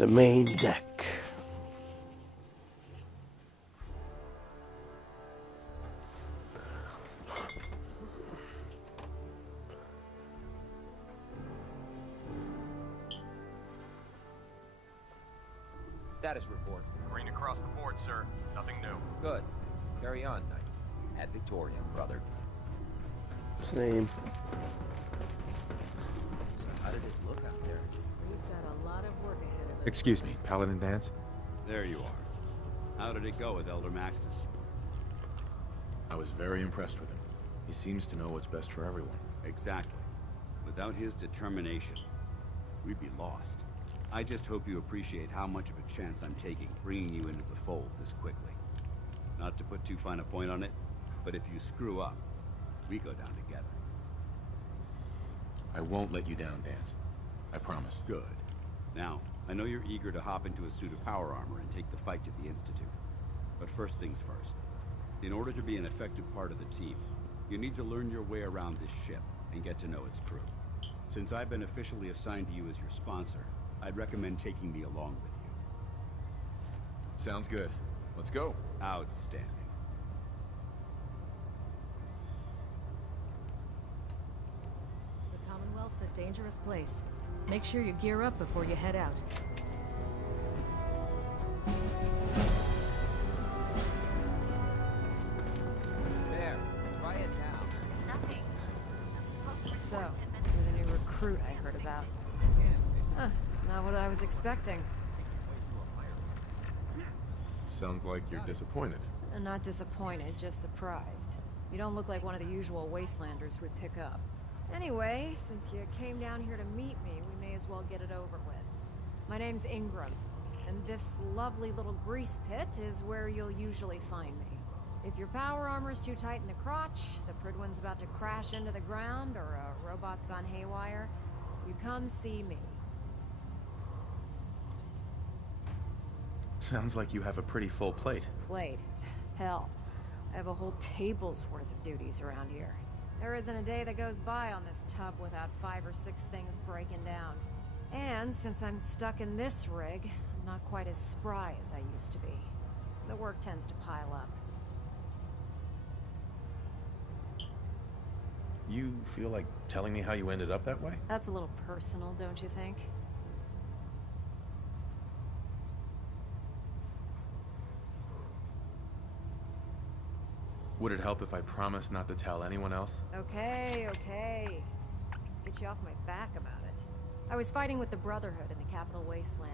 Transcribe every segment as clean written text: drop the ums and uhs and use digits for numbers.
The main deck. Status report. Green across the board, sir. Nothing new. Good. Carry on, Knight. Ad Victoria, brother. Same. So how did it look out there? We've got a lot of work ahead of us. Excuse me, Paladin Dance? There you are. How did it go with Elder Maxon? I was very impressed with him. He seems to know what's best for everyone. Exactly. Without his determination, we'd be lost. I just hope you appreciate how much of a chance I'm taking bringing you into the fold this quickly. Not to put too fine a point on it, but if you screw up, we go down together. I won't let you down, Dance. I promise. Good. Now, I know you're eager to hop into a suit of power armor and take the fight to the Institute. But first things first. In order to be an effective part of the team, you need to learn your way around this ship and get to know its crew. Since I've been officially assigned to you as your sponsor, I'd recommend taking me along with you. Sounds good. Let's go. Outstanding. The Commonwealth's a dangerous place. Make sure you gear up before you head out. There. Try it now. Nothing. I'm supposed to So, report 10 you're minutes the new recruit I heard about. Huh, not what I was expecting. Sounds like you're disappointed. Not disappointed, just surprised. You don't look like one of the usual wastelanders we'd pick up. Anyway, since you came down here to meet me, we may as well get it over with. My name's Ingram, and this lovely little grease pit is where you'll usually find me. If your power armor's too tight in the crotch, the Pridwin's about to crash into the ground, or a robot's gone haywire, you come see me. Sounds like you have a pretty full plate. Plate. Hell, I have a whole table's worth of duties around here. There isn't a day that goes by on this tub without 5 or 6 things breaking down. And since I'm stuck in this rig, I'm not quite as spry as I used to be. The work tends to pile up. You feel like telling me how you ended up that way? That's a little personal, don't you think? Would it help if I promised not to tell anyone else? Okay, okay. Get you off my back about it. I was fighting with the Brotherhood in the Capital Wasteland.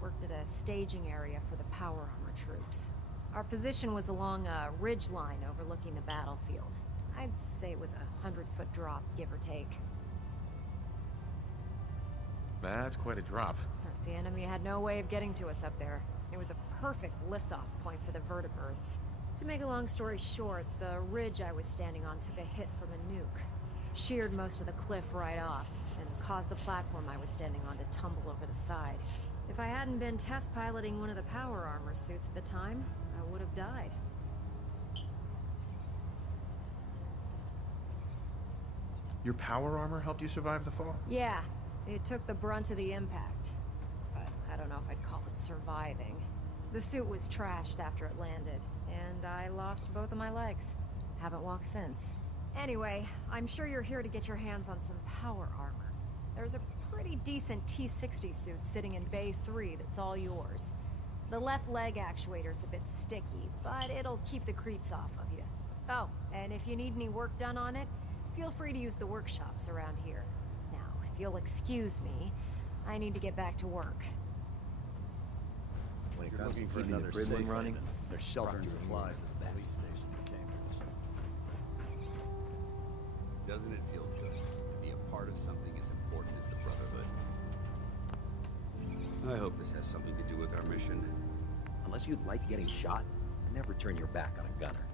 Worked at a staging area for the power armor troops. Our position was along a ridge line overlooking the battlefield. I'd say it was a 100-foot drop, give or take. That's quite a drop. The enemy had no way of getting to us up there. It was a perfect liftoff point for the vertibirds. To make a long story short, the ridge I was standing on took a hit from a nuke. Sheared most of the cliff right off, and caused the platform I was standing on to tumble over the side. If I hadn't been test piloting one of the power armor suits at the time, I would have died. Your power armor helped you survive the fall? Yeah, it took the brunt of the impact. But I don't know if I'd call it surviving. The suit was trashed after it landed, and I lost both of my legs. Haven't walked since. Anyway, I'm sure you're here to get your hands on some power armor. There's a pretty decent T-60 suit sitting in Bay 3 that's all yours. The left leg actuator's a bit sticky, but it'll keep the creeps off of you. Oh, and if you need any work done on it, feel free to use the workshops around here. Now, if you'll excuse me, I need to get back to work. When it comes to keeping the Pridwin running, there's shelter and supplies at the police station in Cambridge. Doesn't it feel good to be a part of something as important as the Brotherhood? I hope this has something to do with our mission. Unless you like getting shot, never turn your back on a gunner.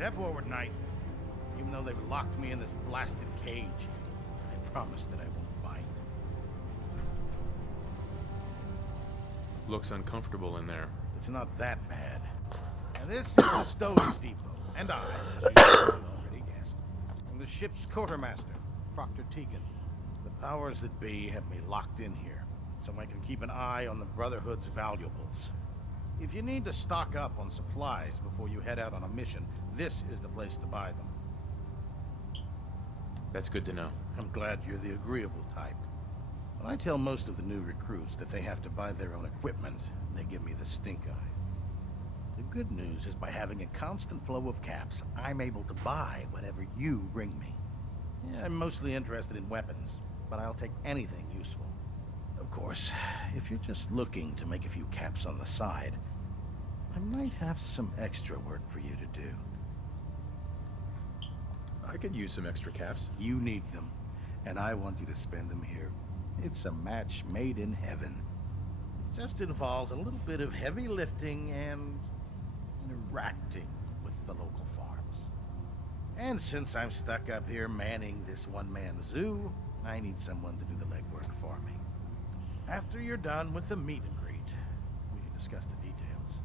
Step forward, Knight. Even though they've locked me in this blasted cage, I promise that I won't bite. Looks uncomfortable in there. It's not that bad. Now this is the Stowage Depot, and I, as you already guessed, am the ship's quartermaster, Proctor Tegan. The powers that be have me locked in here, so I can keep an eye on the Brotherhood's valuables. If you need to stock up on supplies before you head out on a mission, this is the place to buy them. That's good to know. I'm glad you're the agreeable type. When I tell most of the new recruits that they have to buy their own equipment, they give me the stink eye. The good news is by having a constant flow of caps, I'm able to buy whatever you bring me. Yeah, I'm mostly interested in weapons, but I'll take anything useful. Of course, if you're just looking to make a few caps on the side, I might have some extra work for you to do. I could use some extra caps. You need them, and I want you to spend them here. It's a match made in heaven. It just involves a little bit of heavy lifting and interacting with the local farms. And since I'm stuck up here manning this one-man zoo, I need someone to do the legwork for me. After you're done with the meet and greet, we can discuss the details.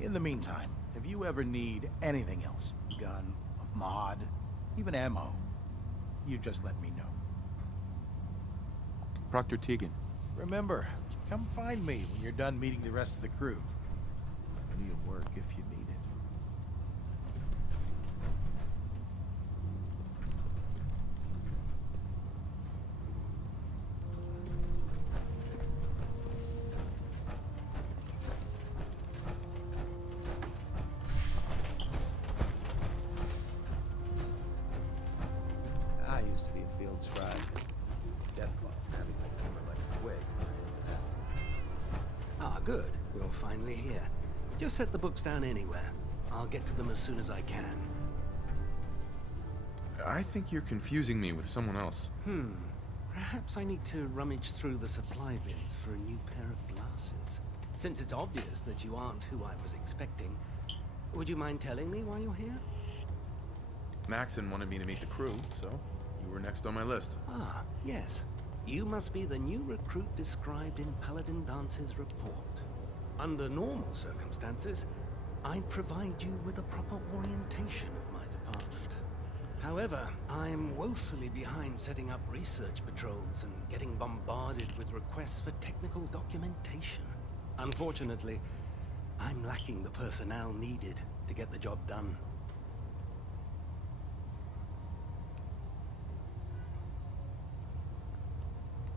In the meantime, if you ever need anything else, gun, a mod, even ammo, you just let me know. Proctor Tegan. Remember, come find me when you're done meeting the rest of the crew. Plenty of work if you need it. I used to be a field scribe. Deathclaw snapping my former life's wig. Ah, good. We're finally here. Just set the books down anywhere. I'll get to them as soon as I can. I think you're confusing me with someone else. Perhaps I need to rummage through the supply bins for a new pair of glasses. Since it's obvious that you aren't who I was expecting, would you mind telling me why you're here? Maxon wanted me to meet the crew, so you were next on my list. Ah, yes. You must be the new recruit described in Paladin Dance's report. Under normal circumstances, I'd provide you with a proper orientation of my department. However, I'm woefully behind setting up research patrols and getting bombarded with requests for technical documentation. Unfortunately, I'm lacking the personnel needed to get the job done.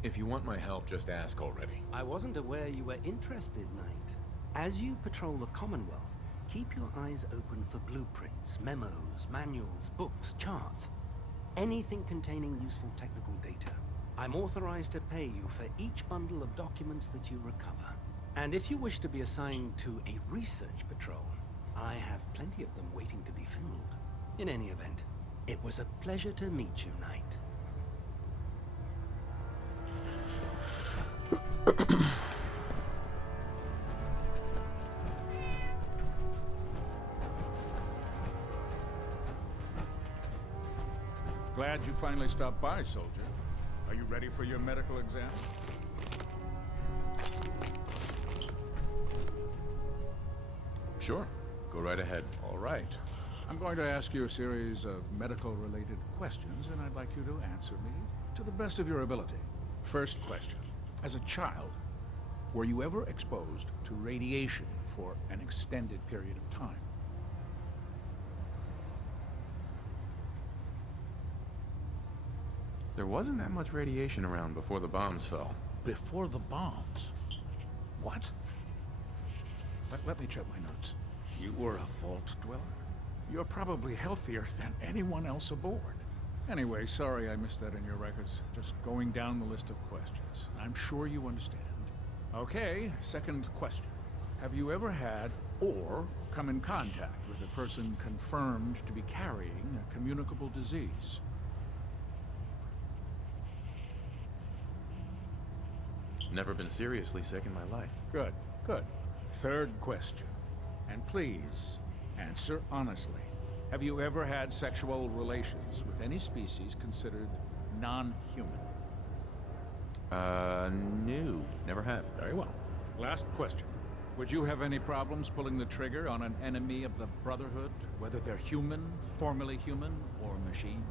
If you want my help, just ask already. I wasn't aware you were interested, Knight. As you patrol the Commonwealth, keep your eyes open for blueprints, memos, manuals, books, charts. Anything containing useful technical data. I'm authorized to pay you for each bundle of documents that you recover. And if you wish to be assigned to a research patrol, I have plenty of them waiting to be filled. In any event, it was a pleasure to meet you, Knight. Glad you finally stopped by, soldier. Are you ready for your medical exam? Sure. Go right ahead. All right. I'm going to ask you a series of medical-related questions, and I'd like you to answer me to the best of your ability. First question. As a child, were you ever exposed to radiation for an extended period of time? There wasn't that much radiation around before the bombs fell. Before the bombs? What? Let me check my notes. You were a vault dweller? You're probably healthier than anyone else aboard. Anyway, sorry I missed that in your records. Just going down the list of questions. I'm sure you understand. Okay, second question. Have you ever had or come in contact with a person confirmed to be carrying a communicable disease? Never been seriously sick in my life. Good, good. Third question. And please, answer honestly. Have you ever had sexual relations with any species considered non-human? No. Never have. Very well. Last question. Would you have any problems pulling the trigger on an enemy of the Brotherhood, whether they're human, formerly human, or machine?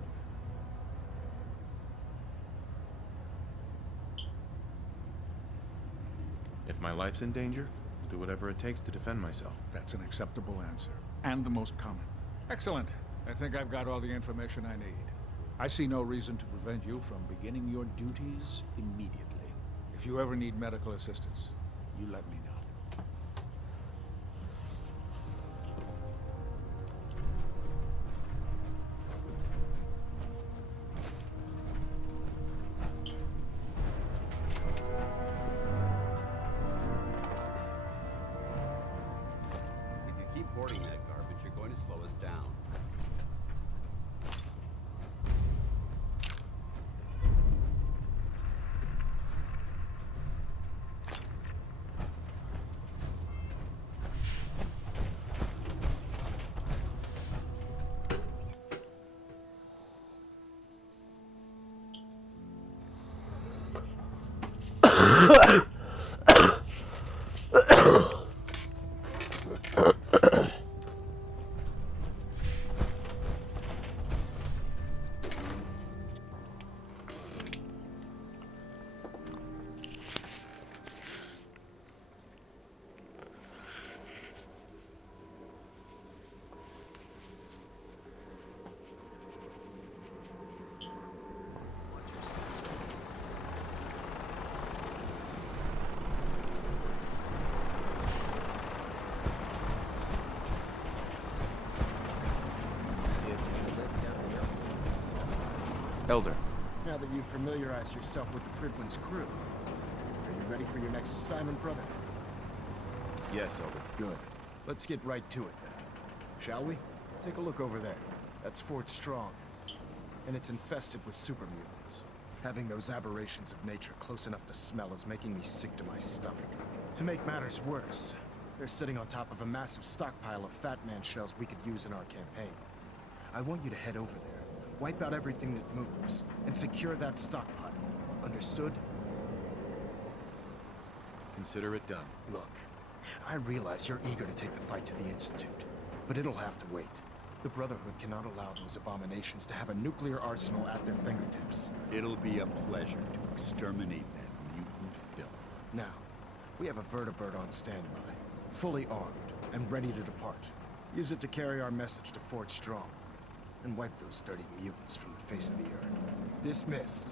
If my life's in danger, I'll do whatever it takes to defend myself. That's an acceptable answer, and the most common. Excellent. I think I've got all the information I need. I see no reason to prevent you from beginning your duties immediately. If you ever need medical assistance, you let me know. If you keep hoarding that garbage, you're going to slow us down. Elder. Now that you've familiarized yourself with the Pridwin's crew, are you ready for your next assignment, brother? Yes, Elder. Good. Let's get right to it then. Shall we? Take a look over there. That's Fort Strong. And it's infested with super mutants. Having those aberrations of nature close enough to smell is making me sick to my stomach. To make matters worse, they're sitting on top of a massive stockpile of Fat Man shells we could use in our campaign. I want you to head over there, wipe out everything that moves, and secure that stockpile. Understood? Consider it done. Look, I realize you're eager to take the fight to the Institute, but it'll have to wait. The Brotherhood cannot allow those abominations to have a nuclear arsenal at their fingertips. It'll be a pleasure to exterminate that mutant filth. Now, we have a vertibird on standby, fully armed and ready to depart. Use it to carry our message to Fort Strong, and wipe those dirty mutants from the face of the earth. Dismissed.